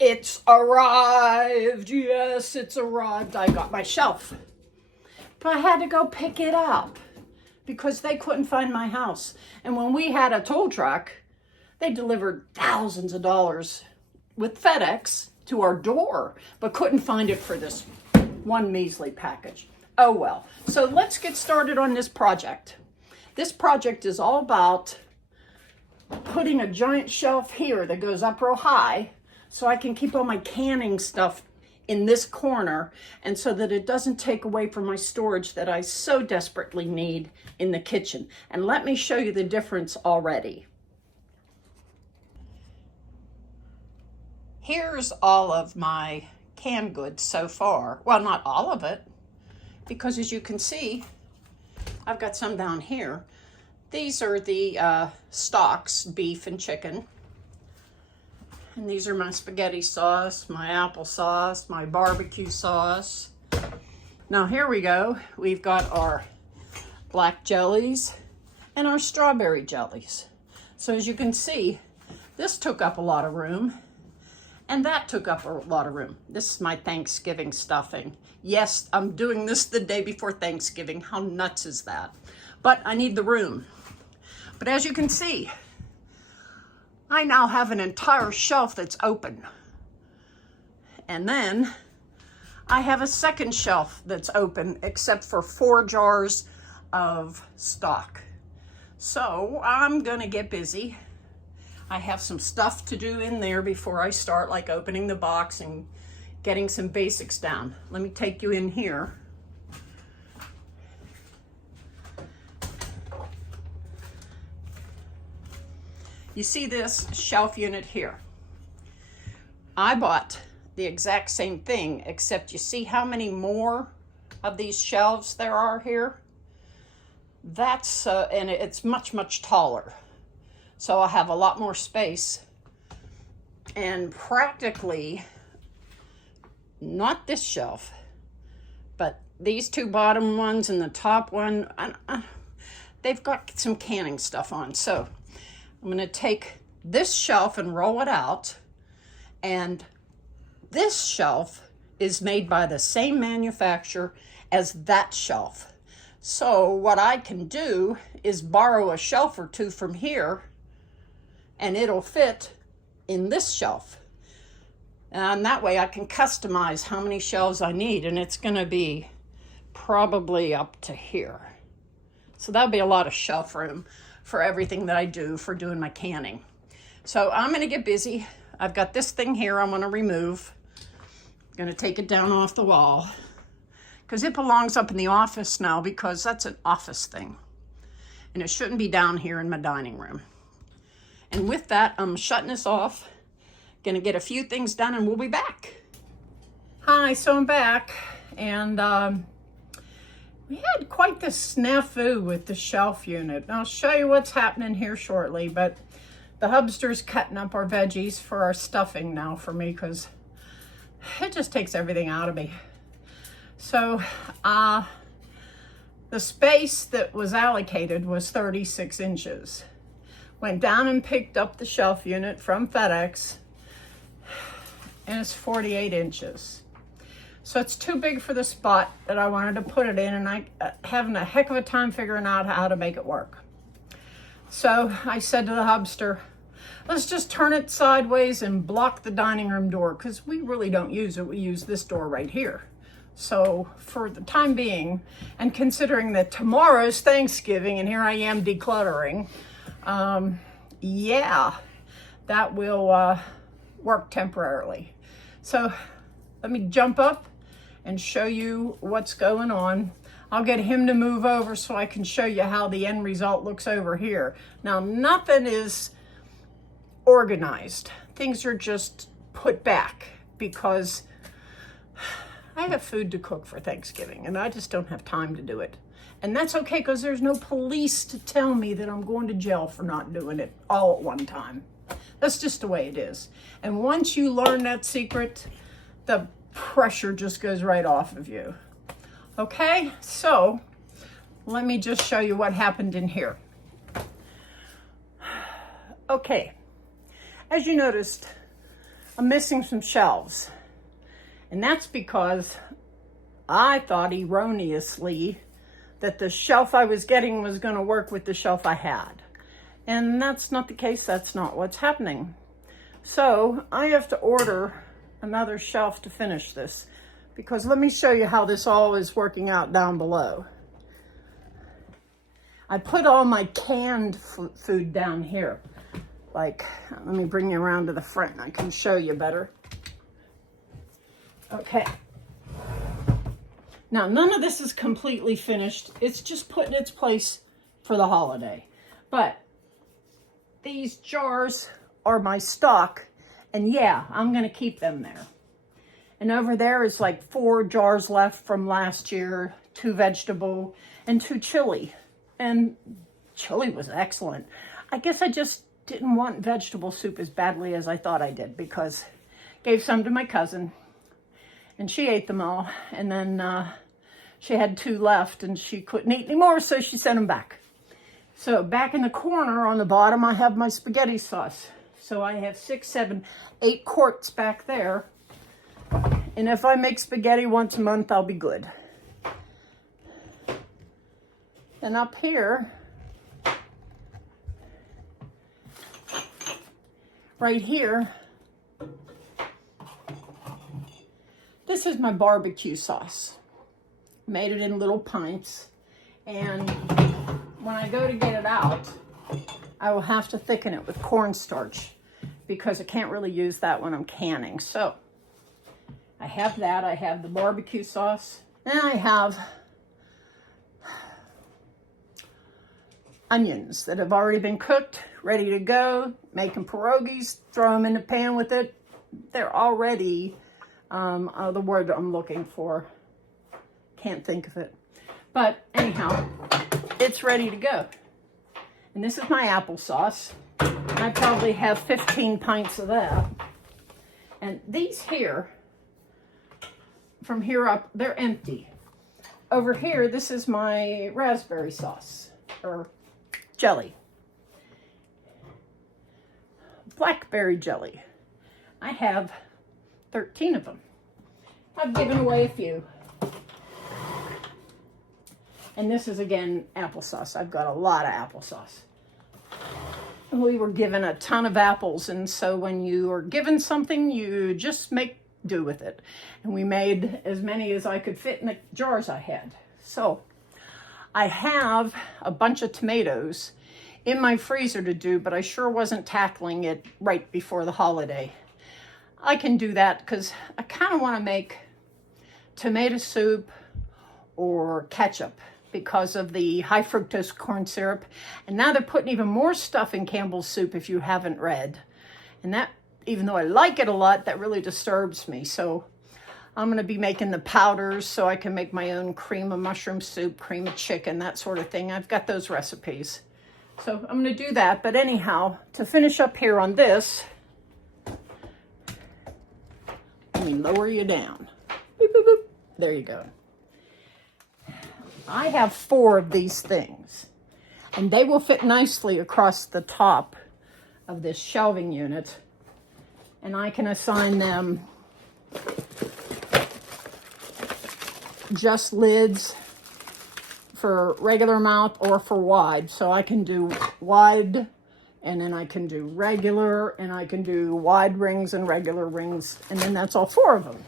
It's arrived. Yes, it's arrived. I got my shelf. But I had to go pick it up because they couldn't find my house. And when we had a tow truck, they delivered thousands of dollars with FedEx to our door, but couldn't find it for this one measly package. Oh well. So let's get started on this project. This project is all about putting a giant shelf here that goes up real high so I can keep all my canning stuff in this corner, and so that it doesn't take away from my storage that I so desperately need in the kitchen. And let me show you the difference already. Here's all of my canned goods so far. Well, not all of it, because as you can see, I've got some down here. These are the stocks, beef and chicken. And these are my spaghetti sauce, my applesauce, my barbecue sauce. Now here we go. We've got our black jellies and our strawberry jellies. So as you can see, this took up a lot of room and that took up a lot of room. This is my Thanksgiving stuffing. Yes, I'm doing this the day before Thanksgiving. How nuts is that? But I need the room. But as you can see, I now have an entire shelf that's open. And then I have a second shelf that's open except for 4 jars of stock. So I'm gonna get busy. I have some stuff to do in there before I start, like opening the box and getting some basics down. Let me take you in here. You see this shelf unit here. I bought the exact same thing, except you see how many more of these shelves there are here? That's, and it's much, much taller. So I have a lot more space. And practically, not this shelf, but these 2 bottom ones and the top one, they've got some canning stuff on. So I'm going to take this shelf and roll it out, and this shelf is made by the same manufacturer as that shelf. So what I can do is borrow a shelf or 2 from here, and it'll fit in this shelf. And that way I can customize how many shelves I need, and it's going to be probably up to here. So that'll be a lot of shelf room for everything that I do for doing my canning. So I'm gonna get busy. I've got this thing here I'm gonna remove. I'm gonna take it down off the wall because it belongs up in the office now, because that's an office thing. And it shouldn't be down here in my dining room. And with that, I'm shutting this off. Gonna get a few things done and we'll be back. Hi, so I'm back, and we had quite the snafu with the shelf unit. And I'll show you what's happening here shortly, but the hubster's cutting up our veggies for our stuffing now for me, because it just takes everything out of me. So the space that was allocated was 36 inches. Went down and picked up the shelf unit from FedEx, and it's 48 inches. So it's too big for the spot that I wanted to put it in, and I having a heck of a time figuring out how to make it work. So I said to the hubster, let's just turn it sideways and block the dining room door, because we really don't use it. We use this door right here. So for the time being, and considering that tomorrow's Thanksgiving and here I am decluttering, yeah, that will work temporarily. So let me jump up and show you what's going on. I'll get him to move over so I can show you how the end result looks over here. Now, nothing is organized. Things are just put back because I have food to cook for Thanksgiving and I just don't have time to do it. And that's okay, because there's no police to tell me that I'm going to jail for not doing it all at one time. That's just the way it is. And once you learn that secret, the pressure just goes right off of you. Okay, so let me just show you what happened in here. Okay, as you noticed, I'm missing some shelves. And that's because I thought erroneously that the shelf I was getting was going to work with the shelf I had. And that's not the case. That's not what's happening. So I have to order another shelf to finish this, because let me show you how this all is working out down below. I put all my canned food down here. Like, let me bring you around to the front and I can show you better. Okay. Now, none of this is completely finished. It's just put in its place for the holiday. But these jars are my stock, and yeah, I'm going to keep them there. And over there is like 4 jars left from last year, 2 vegetable and 2 chili. And chili was excellent. I guess I just didn't want vegetable soup as badly as I thought I did, because I gave some to my cousin and she ate them all. And then she had 2 left and she couldn't eat anymore, so she sent them back. So back in the corner on the bottom, I have my spaghetti sauce. So I have 6, 7, 8 quarts back there. And if I make spaghetti once a month, I'll be good. And up here, right here, this is my barbecue sauce. Made it in little pints. And when I go to get it out, I will have to thicken it with cornstarch, because I can't really use that when I'm canning. So I have that. I have the barbecue sauce. And I have onions that have already been cooked, ready to go. Making pierogies, throw them in the pan with it. They're already, the word I'm looking for, can't think of it. But anyhow, it's ready to go. And this is my applesauce. I probably have 15 pints of that. And these here, from here up, they're empty. Over here, this is my raspberry sauce, or jelly. Blackberry jelly. I have 13 of them. I've given away a few. And this is, again, applesauce. I've got a lot of applesauce. We were given a ton of apples, and so when you are given something, you just make do with it. And we made as many as I could fit in the jars I had. So I have a bunch of tomatoes in my freezer to do, but I sure wasn't tackling it right before the holiday. I can do that because I kind of want to make tomato soup or ketchup because of the high fructose corn syrup. And now they're putting even more stuff in Campbell's soup, if you haven't read. And that, even though I like it a lot, that really disturbs me. So I'm going to be making the powders so I can make my own cream of mushroom soup, cream of chicken, that sort of thing. I've got those recipes. So I'm going to do that. But anyhow, to finish up here on this, let me lower you down. Boop, boop, boop. There you go. I have 4 of these things, and they will fit nicely across the top of this shelving unit, and I can assign them just lids for regular mouth or for wide. So I can do wide, and then I can do regular, and I can do wide rings and regular rings, and then that's all 4 of them.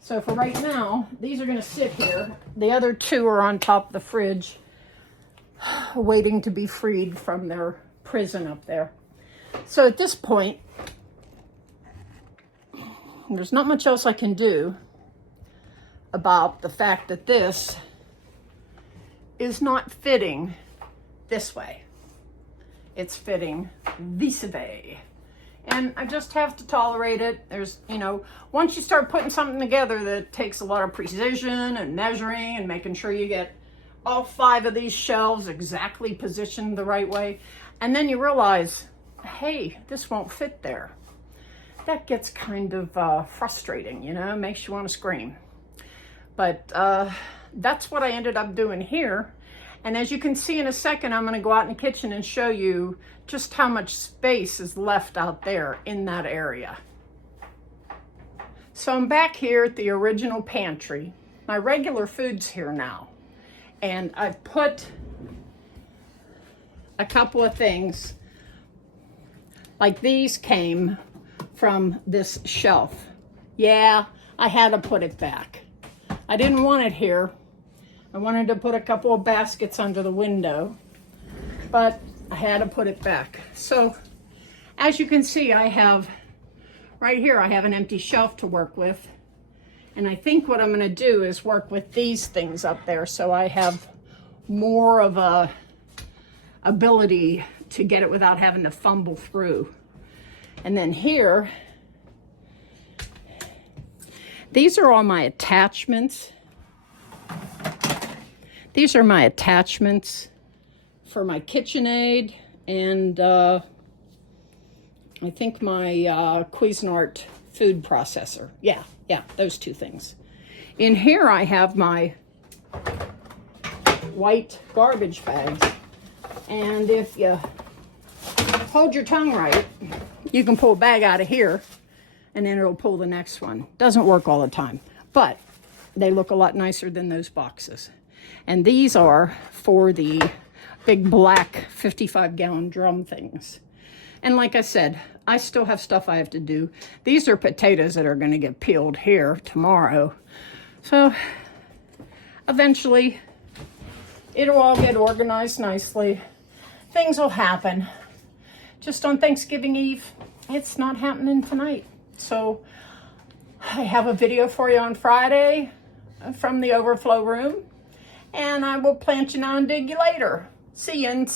So for right now, these are going to sit here. The other 2 are on top of the fridge, waiting to be freed from their prison up there. So at this point, there's not much else I can do about the fact that this is not fitting this way. It's fitting this way. And I just have to tolerate it. There's, once you start putting something together that takes a lot of precision and measuring and making sure you get all 5 of these shelves exactly positioned the right way, and then you realize, hey, this won't fit there. That gets kind of frustrating, makes you want to scream. But that's what I ended up doing here. And as you can see in a second, I'm going to go out in the kitchen and show you just how much space is left out there in that area. So I'm back here at the original pantry. My regular food's here now. And I've put a couple of things, like these came from this shelf. Yeah, I had to put it back. I didn't want it here. I wanted to put a couple of baskets under the window, but I had to put it back. So as you can see, I have, right here, I have an empty shelf to work with. And I think what I'm gonna do is work with these things up there so I have more of a ability to get it without having to fumble through. And then here, these are all my attachments. These are my attachments for my KitchenAid and I think my Cuisinart food processor. Yeah, those two things. In here I have my white garbage bags. And if you hold your tongue right, you can pull a bag out of here and then it'll pull the next one. Doesn't work all the time, but they look a lot nicer than those boxes. And these are for the big black 55-gallon drum things. And like I said, I still have stuff I have to do. These are potatoes that are going to get peeled here tomorrow. So eventually it'll all get organized nicely. Things will happen. Just on Thanksgiving Eve, it's not happening tonight. So I have a video for you on Friday from the overflow room, and I will plant you now and dig you later. See you.